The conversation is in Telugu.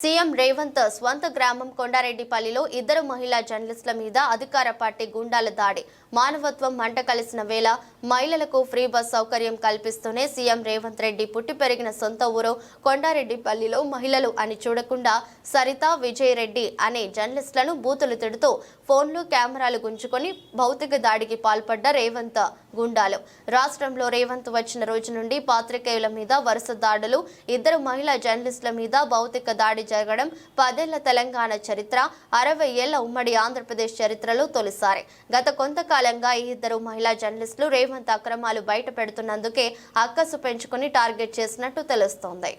సీఎం రేవంత్ స్వంత గ్రామం కొండారెడ్డిపల్లిలో ఇద్దరు మహిళా జర్నలిస్టుల మీద అధికార పార్టీ గుండాల దాడి. మానవత్వం మంట కలిసిన వేళ మహిళలకు ఫ్రీ బస్ సౌకర్యం కల్పిస్తూనే సీఎం రేవంత్ రెడ్డి పుట్టి పెరిగిన సొంత ఊరు కొండారెడ్డిపల్లిలో మహిళలు అని చూడకుండా సరిత, విజయ్ రెడ్డి అనే జర్నలిస్టులను బూతులు తిడుతూ ఫోన్లు, కెమెరాలు గుంజుకొని భౌతిక దాడికి పాల్పడ్డ రేవంత్ గుండాలు. రాష్ట్రంలో రేవంత్ వచ్చిన రోజు నుండి పాత్రికేయుల మీద వరుస దాడులు, ఇద్దరు మహిళా జర్నలిస్టుల మీద భౌతిక దాడి జరగడం 10 ఏళ్ల తెలంగాణ చరిత్ర, 60 ఏళ్ల ఉమ్మడి ఆంధ్రప్రదేశ్ చరిత్రలో తొలిసారి. గత కొంతకాలంగా ఈ ఇద్దరు మహిళా జర్నలిస్టులు రేవంత్ అక్రమాలు బయట పెడుతున్నందుకే అక్కసు పెంచుకుని టార్గెట్ చేసినట్టు తెలుస్తోంది.